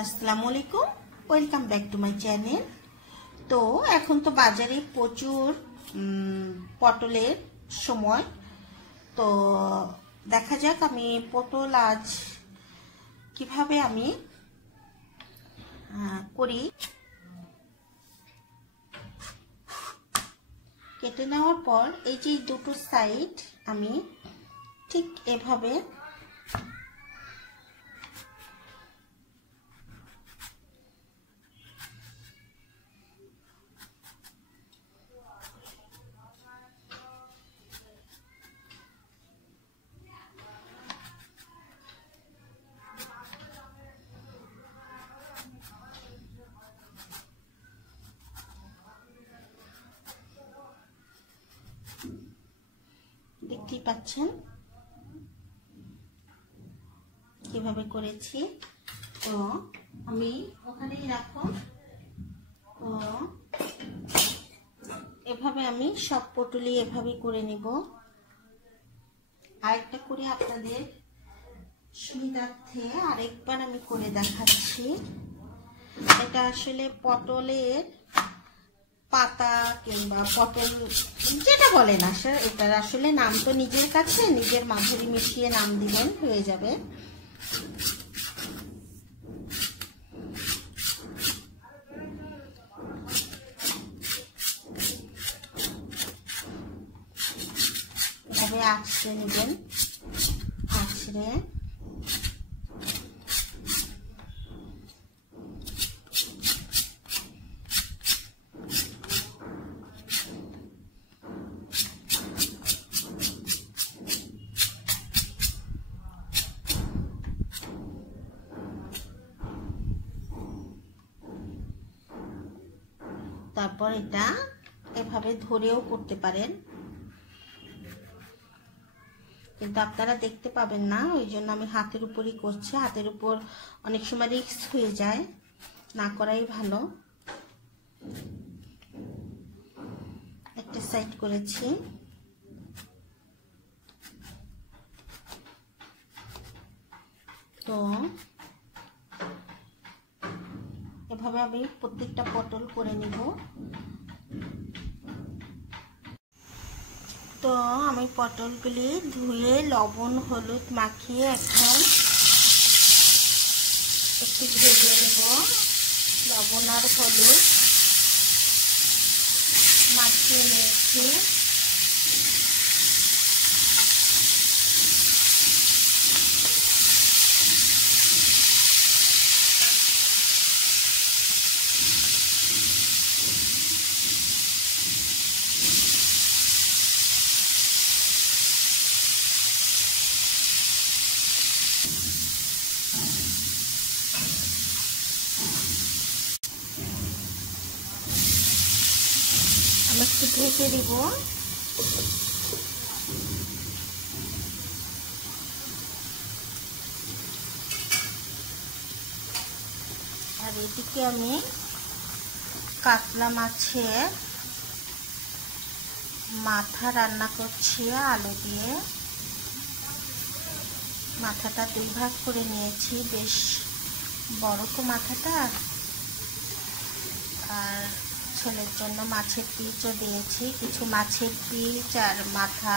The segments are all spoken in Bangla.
আসসালামু আলাইকুম, welcome back to my channel. তো এখন তো বাজারে প্রচুর পটলের সময়। তো দেখা যাক আমি পটল আজ কিভাবে আমি করি। কেটে নেওয়ার পর এই যে দুটো সাইড আমি ঠিক এভাবে দেখতেই পাচ্ছেন কিভাবে করেছি। তো আমি ওখানেই রাখো। তো এভাবে আমি সব পটলই এভাবে করে নিব। আরেকটা করে আপনাদের সুবিধার্থে আরেকবার আমি করে দেখাচ্ছি। এটা আসলে পটলের পাতা কিংবা পটল যেটা বলেন আসলে, এটার আসলে নাম তো নিজের কাছে, নিজের মাধুরী মিশিয়ে নাম দিবেন, হয়ে যাবে। এভাবে আঁচড়ে নেবেন, আঁচড়ে তারপর এটা এভাবে ধরেও করতে পারেন, কিন্তু আপনারা দেখতে পাবেন না, ওই জন্য আমি হাতের উপরই করছি। হাতের উপর অনেক সময় রিস্ক হয়ে যায়, না করাই ভালো। একটা সাইড করেছি। তো এভাবে আমি প্রত্যেকটা পটল করে নিব। তো আমি পটলগুলি ধুয়ে লবণ হলুদ মাখিয়ে এখন একটু ভেজে নেব। লবণ আর হলুদ মাখিয়ে নিয়েছি। আমি একটু ঢেকে দিব। আর এদিকে আমি কাতলা মাছের মাথা রান্না করছি আলু দিয়ে। মাথাটা দুই ভাগ করে নিয়েছি, বেশ বড় তো মাথাটা। আর ছেলের জন্য মাছের পিচও দিয়েছি, কিছু মাছের পিচ আর মাথা,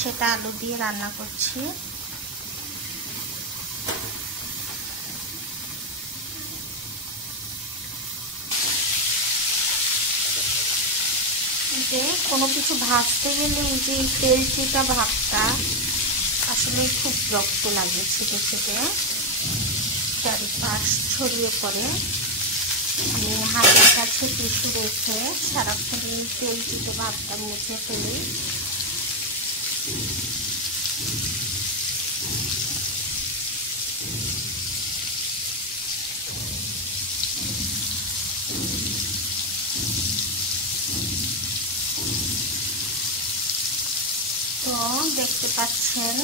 সেটা আলু দিয়ে রান্না করছি। যে কোনো কিছু ভাজতে গেলে এই যে তেল চিটা ভাবটা আসলে খুব বিরক্ত লাগে, ছিটে ছিটে চারিপাশ ছড়িয়ে পড়ে। আমি হাতের কাছে টিস্যু রেখে সারাক্ষণ তেল চিটে ভাবটা মুছে ফেলি। তো দেখতে পাচ্ছেন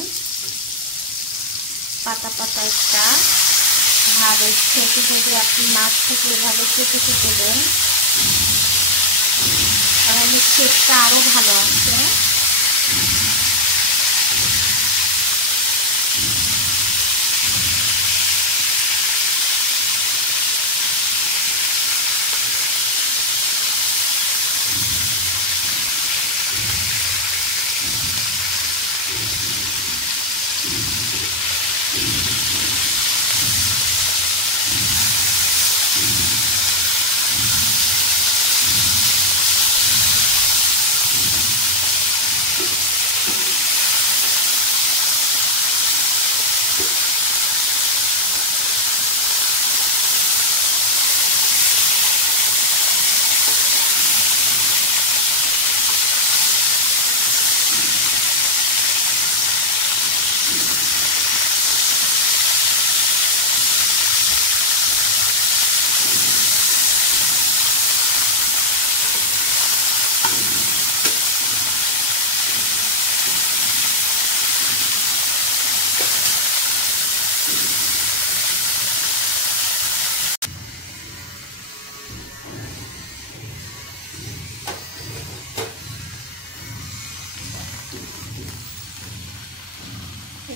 পাতা পাতা একটা ভাব এসছে। যদি আপনি মাছ থেকে এভাবে কেটে কেটে দেন তাহলে শেপটা আরো ভালো আসে।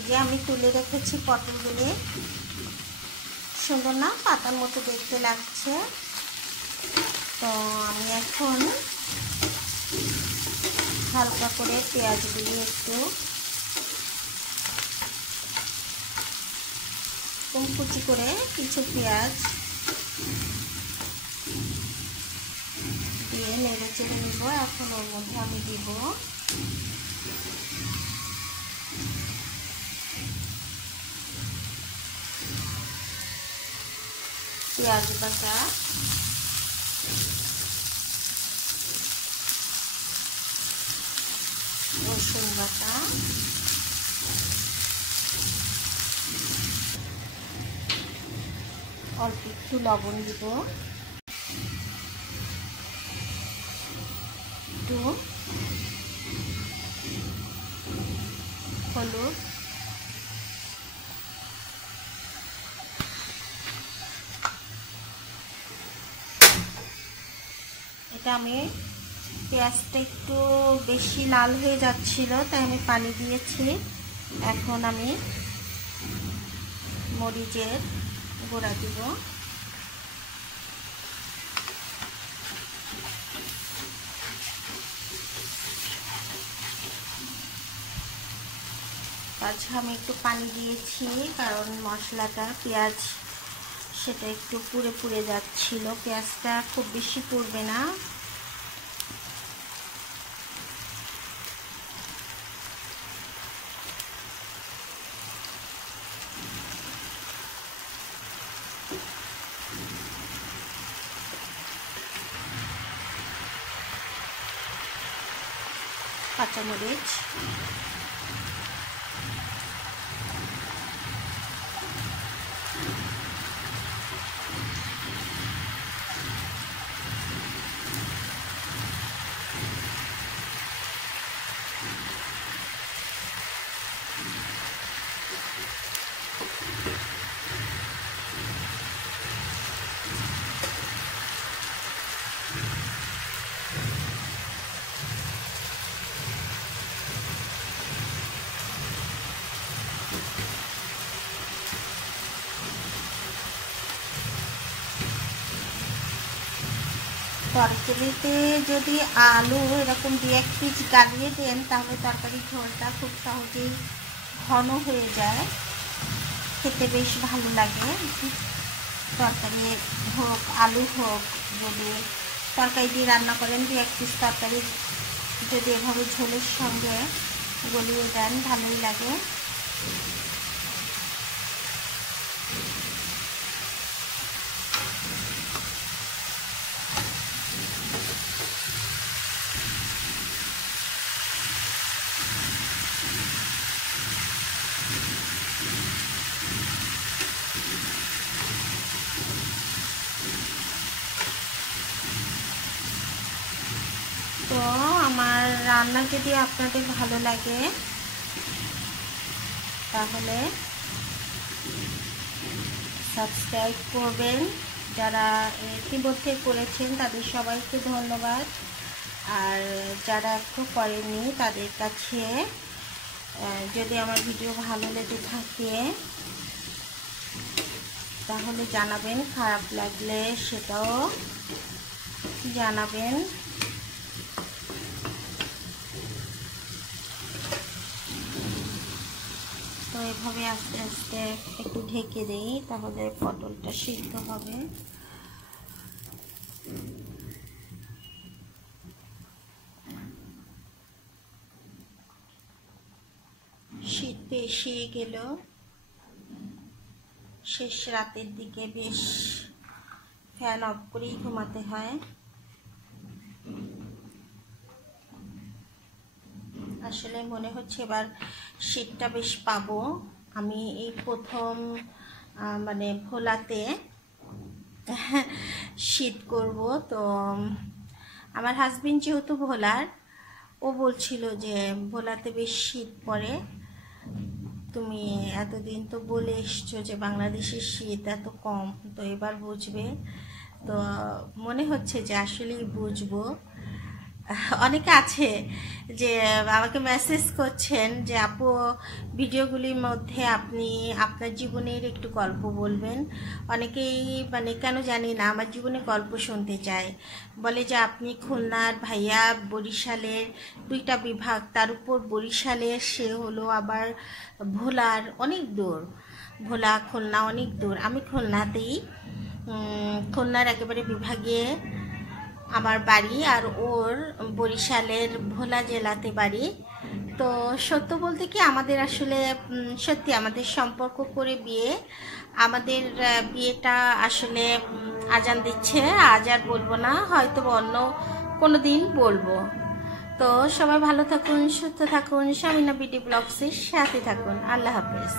যে আমি তুলে রেখেছি পটলগুলি। সুন্দর না, পাতার মতো দেখতে লাগছে। তো আমি এখন হালকা করে পেঁয়াজগুলি একটু কুচি করে কিছু পেঁয়াজ দিয়ে নেড়ে চেড়ে নিব। এখন ওর মধ্যে আমি দিব পেঁয়াজ বাটা, রসুন বাটা, অল্প একটু লবণ দিব, একটু হলুদ, এটা আমি পেঁয়াজটা একটু বেশি লাল হয়ে যাচ্ছিল তাই আমি পানি দিয়েছি। এখন আমি মরিচের গুঁড়া দিব, আচ্ছা আমি একটু পানি দিয়েছি কারণ মশলাটা পেঁয়াজ সেটা একটু পুড়ে পুড়ে যাচ্ছিল। পেঁয়াজটা খুব বেশি পুড়বে না। কাঁচামরিচ, তরকারিতে যদি আলু এরকম 2-1 পিস গালিয়ে দেন তাহলে তরকারির ঝোলটা খুব সহজেই ঘন হয়ে যায়, খেতে বেশ ভালো লাগে। তরকারি হোক আলু হোক, যদি তরকারি দিয়ে রান্না করেন 2-1 পিস তরকারি যদি এভাবে ঝোলের সঙ্গে গলিয়ে দেন ভালোই লাগে। তো আমার রান্না যদি আপনাদের ভালো লাগে তাহলে সাবস্ক্রাইব করবেন। যারা ইতিমধ্যে করেছেন তাদের সবাইকে ধন্যবাদ, আর যারা একটু করেননি তাদের কাছে যদি আমার ভিডিও ভালো লেগে থাকে তাহলে জানাবেন, খারাপ লাগলে সেটাও জানাবেন। তো এভাবে আস্তে আস্তে একটু ঢেকে দেই তাহলে পটলটা সিদ্ধ হবে। শীত বেশি গেল, শেষ রাতের দিকে বেশ ফ্যান অফ করেই ঘুমাতে হয়। আসলে মনে হচ্ছে এবার শীতটা বেশ পাবো। আমি এই প্রথম মানে ভোলাতে শীত করব। তো আমার হাজবেন্ড যেহেতু ভোলার, ও বলছিল যে ভোলাতে বেশ শীত পড়ে, তুমি এতদিন তো বলে এসছো যে বাংলাদেশের শীত এত কম, তো এবার বুঝবে। তো মনে হচ্ছে যে আসলেই বুঝবো। অনেকে আছে যে আমাকে মেসেজ করছেন যে আপু ভিডিওগুলির মধ্যে আপনি আপনার জীবনের একটু গল্প বলবেন। অনেকেই মানে কেন জানি না আমার জীবনে গল্প শুনতে চায়, বলে যে আপনি খুলনার ভাইয়া, বরিশালের 2টা বিভাগ, তার উপর বরিশালের সে হলো আবার ভোলার, অনেক দূর, ভোলা খুলনা অনেক দূর। আমি খুলনাতেই, খুলনার একেবারে বিভাগে আমার বাড়ি, আর ওর বরিশালের ভোলা জেলাতে বাড়ি। তো সত্য বলতে কি আমাদের আসলে সত্যি আমাদের সম্পর্ক করে বিয়ে, আমাদের বিয়েটা আসলে আজান দিচ্ছে, আজ আর বলবো না, হয়তো অন্য কোনো দিন বলবো। তো সবাই ভালো থাকুন, সুস্থ থাকুন, শামিনা বিডি ব্লগসের সাথে থাকুন। আল্লাহ হাফেজ।